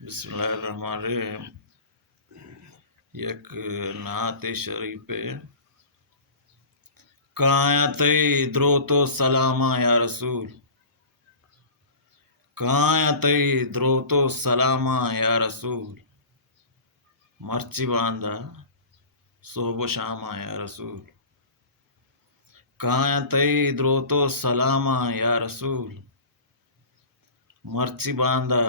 بسم اللہ الرحمن الرحیم. یک نعت شریف ہے. کہاں تی دروتو سلاما یا رسول، کہاں تی دروتو سلاما یا رسول، مرچی باندھا صبح و شاما یا رسول. کہاں تی دروتو سلاما یا رسول، مرچی باندھا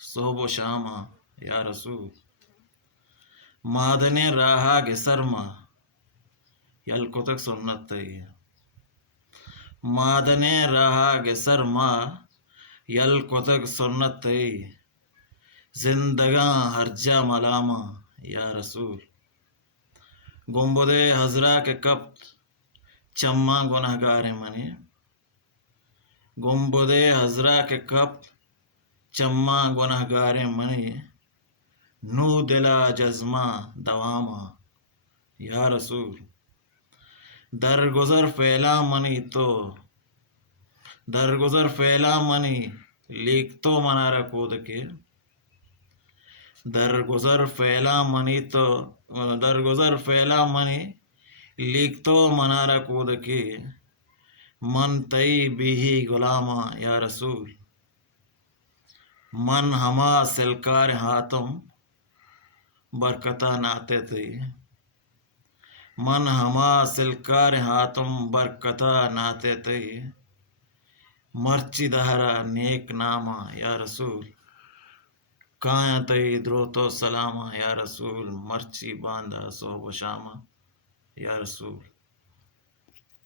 صبح و شاما یا رسول. مادنے راہا گے سرما یل کتک سنت تی، مادنے راہا گے سرما یل کتک سنت تی، زندگاں ہر جا ملاما یا رسول. گنبدے حضرا کے کپت چما گنہگار منی، گنبدے حضرا کے کپت چما گنہگار منی، نو دلا جزما دواما یا رسول. درگزر پھیلا منی تو، درگزر پھیلا منی لیک تو منارا کود کے، درگزر پھیلا منی تو، درگزر پھیلا منی لیک تو منارا کود کے، من تئی بھی غلاما یا رسول. من ہما سلکار ہاتم برکتا ناتے تی، من ہما سلکار ہاتم برکتا ناتے تی، مرچی دہرا نیک ناما یا رسول. کہاں تی دروتو سلاما یا رسول، مرچی باندھا صبح و شاما یا رسول.